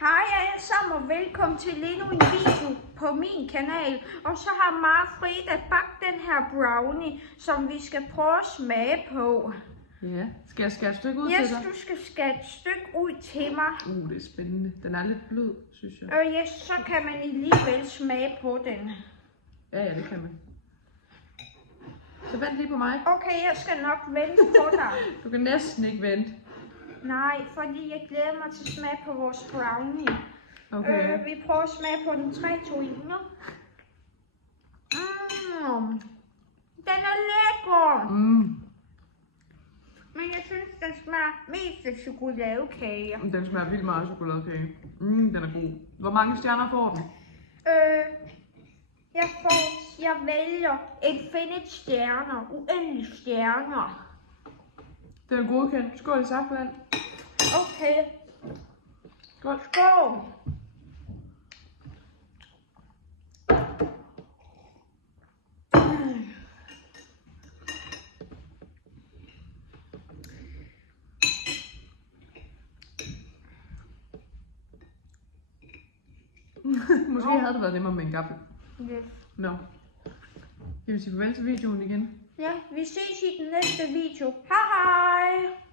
Hej alle sammen og velkommen til endnu en video på min kanal. Og så har Marfrida bagt den her brownie, som vi skal prøve at smage på. Ja, skal jeg skære et stykke ud til dig? Yes, du skal skære et stykke ud til mig. Det er spændende. Den er lidt blød, synes jeg. Yes, så kan man alligevel smage på den. Ja, det kan man. Så vent lige på mig. Okay, jeg skal nok vente på dig. Du kan næsten ikke vente. Nej, fordi jeg glæder mig til at smage på vores brownie. Okay. Vi prøver at smage på den 3, 2, 1. Den er lækker. Men jeg synes, den smager mest af chokoladekage. Den smager vildt meget af chokoladekage. Den er god. Hvor mange stjerner får den? Jeg vælger infinite stjerner, uendelige stjerner. Den er godkendt. Skål i saftevand. Okay. Skål. Skål. Måske havde det været nemmere med en gaffel. Yes. Nå. Jeg vil sige farvel til videoen igen. Ja, vi ses i den næste video. Hej hej!